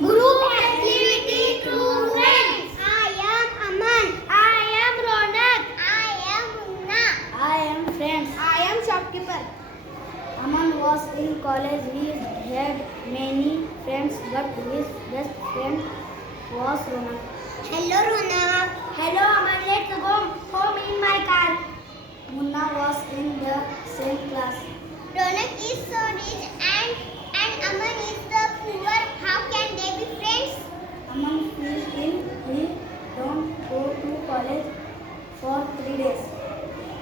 Group activity, true friends. I am Aman. I am Ronak. I am Munna. I am friends. I am shopkeeper. Aman was in college. He had many friends, but his best friend was Ronak. Hello Ronak. Hello Aman, let's go home in my car. Munna was in the same class. Ronak is so rich and Aman is the poor. How can they be friends? Aman feels ill. He don't go to college for 3 days.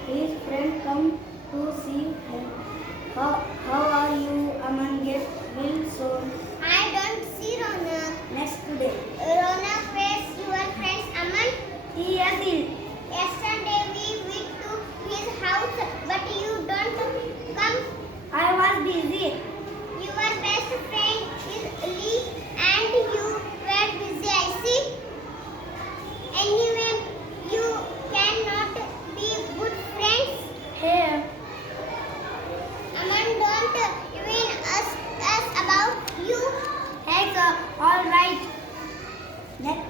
His friend come to see him. How are you? Aman get well soon. I don't see Ronak. Next day, Ronak, where's your friend Aman? he is ill. Yesterday we went to his house, but you don't come. I was busy. Your best friend is Lee and you were busy, I see. Anyway, you cannot be good friends. Here, Aman don't even ask us about you. hey, all right.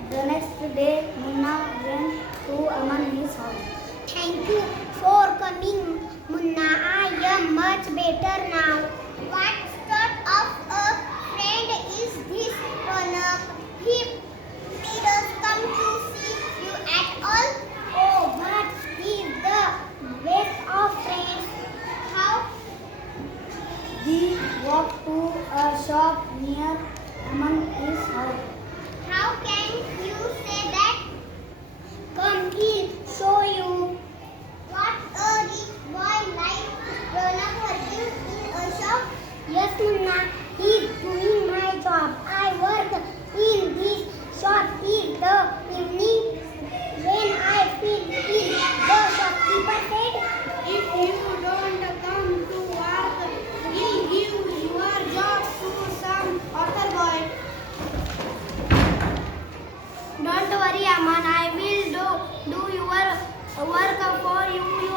The next day, Munna went to Aman his house. Thank you for coming, Munna. I am much better now. What sort of a friend is this, Ronak? He does come to see you at all? Oh, but he's the best of friends. How? They walked to a shop near Aman's house. How can you say that? Come, he'll show you. What a rich boy like Ronak working in a shop. Yes, Munna, he's doing my job. I work in this shop in the evening. When I feel ill, the shopkeeper said, if you don't come to work, we'll give your job to some other boy. Don't worry, Aman. I will do your work for you. You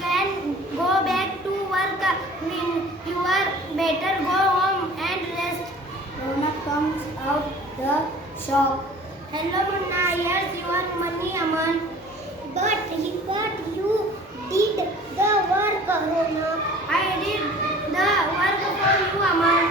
can go back to work when you are better. Go home and rest. Ronak comes out the shop. Hello, Munna. Here's your money, Aman. But you did the work, Ronak. I did the work for you, Aman.